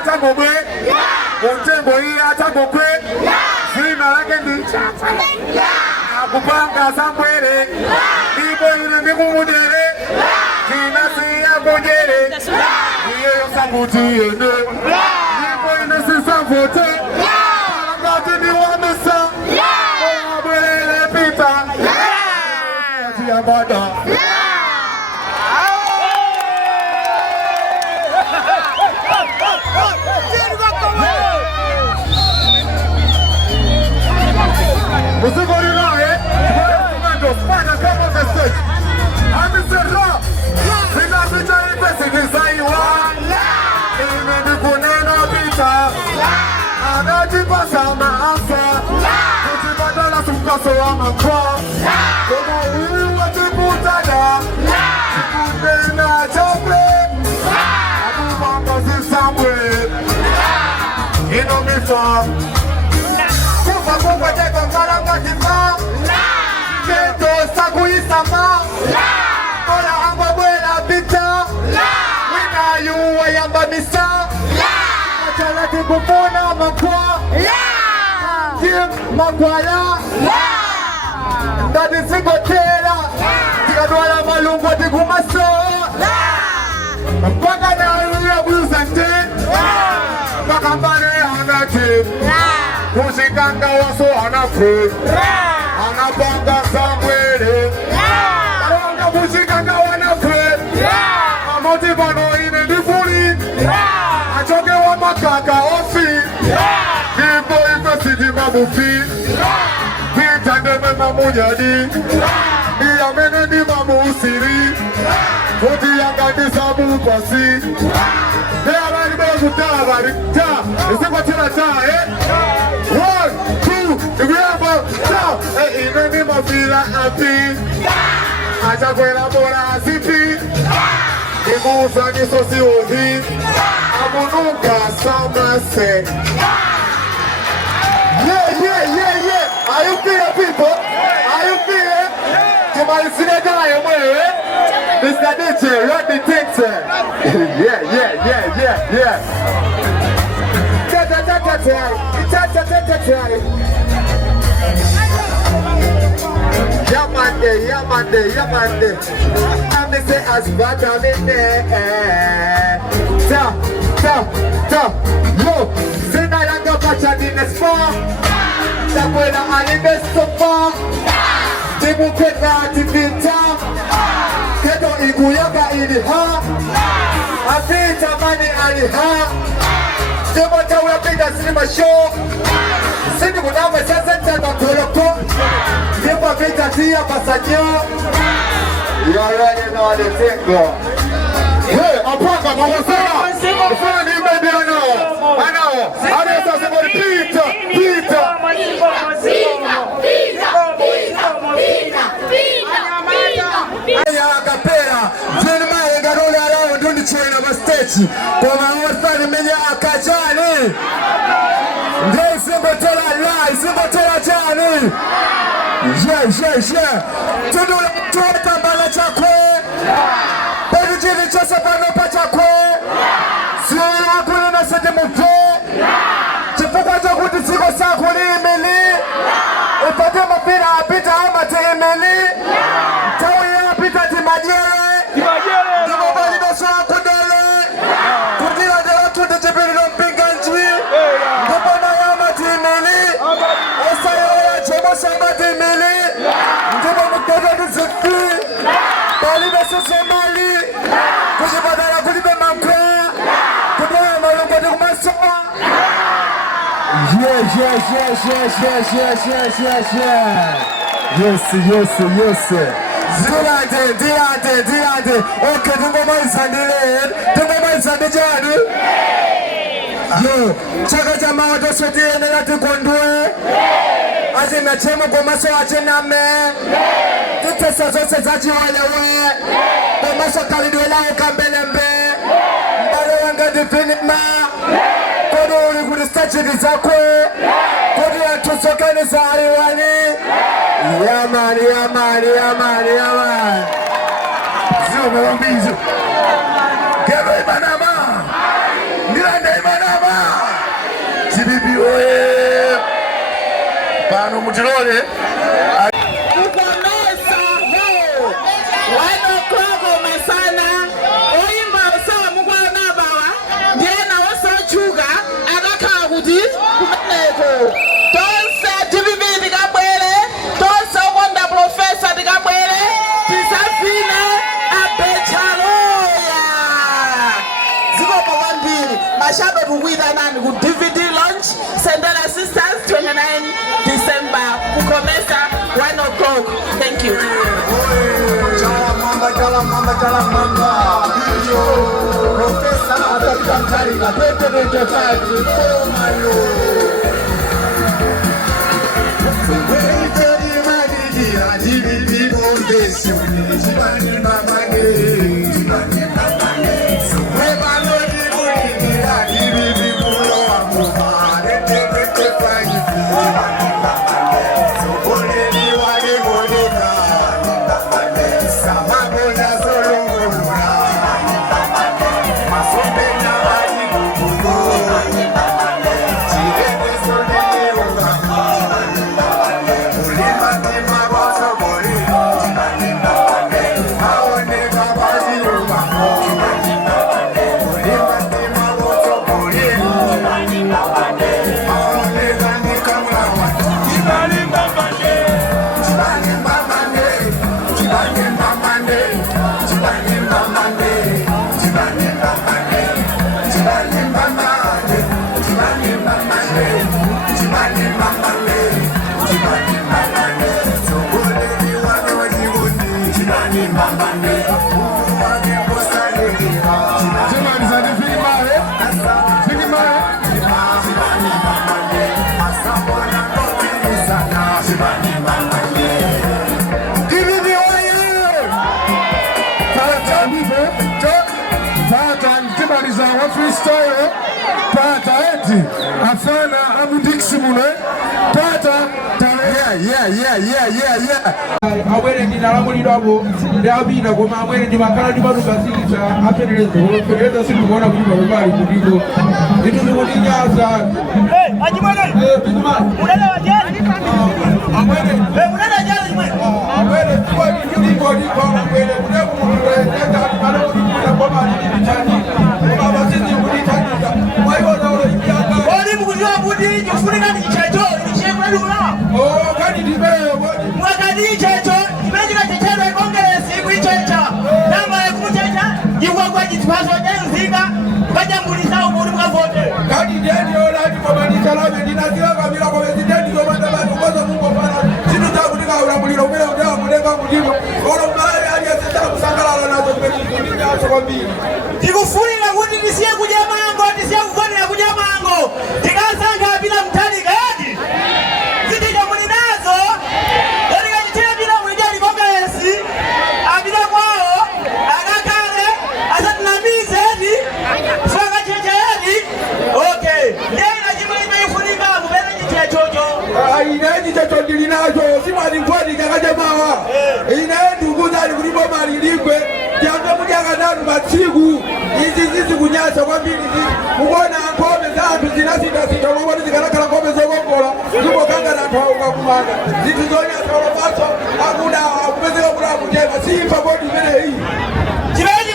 atagogwe Muntengo hii atagogwe Sina lake ndi Akupanga sambwele Ibo yule mikumudere Kina siya bojere Iye yosanguti yene Ibo yule sisamvote Alangati ni wamesa Mwabwele pita Yamada Spana, come on the stage. I'm Mr. Rock. Sina vita ipesi wa. Ime nikunena vita. Anajipasa maasa. Kutibadala sukaso wa makwa. Kama huyu watiputada. Kunena chope. Abubanga zisamwe. Ino mifa. Kufa teka karanga kifa. Kento sakuisama Ola amba buena pita Wina yuwa yamba misa Machala tikupuna makwa Kim makwala Ndadi sigotera Tikadwala malungo tikumaso Mpaka na uya buzante Mpaka mbane anati Musikanga waso anafu Anapanga sambwele Aranga musikanga wanakwe Amoti bano ine nifuri Achoke wa makaka ofi Nipo ife sidi mamufi Vita ndeme mamunyadi Iya mene ni mamu usiri Kodi yanga ni sabu pasi Dea bari bezu taa bari taa Isipa tina taa 1, 2, igwembo taa Ine ni mafila api Acha kwela bora asipi Igusa ni sosi ovi Amunuka samase Yeah. Are you feeling people? Are you feeling? Tumalisine kaya mwewe Mr. DJ, run the things Yeah Yamande I'm the say as bad I'm in there Yo, Zena yanga bacha dine spa Takwela alibe sofa Dimu kweka ativita Keto iguyaga iliha Afita mani aliha Dimu tawe pida cinema show Sindi kunama sasa ntaka koloko Dimu vita tia pasanyo You already know the thing go Hey, apanga mahosera Ufana ni baby I know Adesa somebody Peter Aya akapera Zenima yengarole around Dundi chwena bastage Kwa mawarfani menya akajani Ndei simbotola lai Simbotola jani Yeah Tudula tuwata mbala chakwe Pedi jini chose panopa chakwe Siyo yakuli na sete mute Chifuka chokuti siko sakuli imili Ipate mapira apita ama teimili Tawi ya apita timajere Ndimo balido soa kudele Kudila de watu de jibiri no mpinga njwi Ndipo na yama timili Osa yoya chemo shamba timili Ndipo mkede nizifi Balido sosomali Kujibadala kujibe mamkwe Kudila malungo di kumasoa Yes. Dilante. Okay, tungoma isandijani. Yo, chaka chama watu sote enela tukondwe. Azina chemo kwa maso achena me. Tutesa zose zaji walewe. Kwa maso kalidwela ukambelembe. Mbale wanga difinima. Kodo uli kudistachi dizakwe. Kodo ya tusokeni za ariwani. Yaman. Zio melombizo. Gero imanama. Nilande imanama. mama TBB oye pano mutilole Mashabe buwida nani ku DVD launch Central Assistance 29 December kukomesa 1 o'clock. Thank you. Chala mamba Professor Atatantari na President of Mario freestyle pata eti afana amudiksi mune pata yeah awere ni naramuri rabo ndabi na goma awere ni makala ni baru basisa apenelezo pereza siku kuona kulipa mbali kuliko vitu vikudinya za ajimana bigman unala wajali awere unala jali mwe awere kwa ni kwa awere kudeku nenda kana kulipa kwa ni bitani baba sisi kulitaka kwa hiyo naona ikianga wali mkujua budi jufurika ni checho ni shemwe lula kani dibeo mwakadi checho imejina chechero kongresi kuichecha namba ya kuchecha jikwa kwa jitwaso jenzinga kajambulisa umuri mkavote kani deni ola ni kwa manikalame dinazira kabila kwa presidenti kwa mandabani ukozo mungo pana situ za kutika ulamulilo mbele udewa mudeka mudimo kono mbale aliyesitara kusangalala nazo kutika aso kwa mbili jikufuri na kuti nisiye kujamango nisiye kufoni na kujamango tikasanga bila mtani gadi zitija muli nazo katika jitia bila mwijali kongresi abila kwao agakare asatunamize edi swaka cheche edi okay ndei na jimuli meifunika mubele jitia chocho inaeji checho ndilinazo sima ni mkwadi kakajamawa inaeji ukuzali kulipo malilingwe kiambe mujaka nanu machigu izi kunyasa kwa mbili zizi ukona ngome zatu zinasita mwaboni zikalakala ngome zogongola zuko kanga na tuwa kumanga zitu zonya sawa baso hakuna kumezeka kula mutema sifa bodi mbele hii chimeji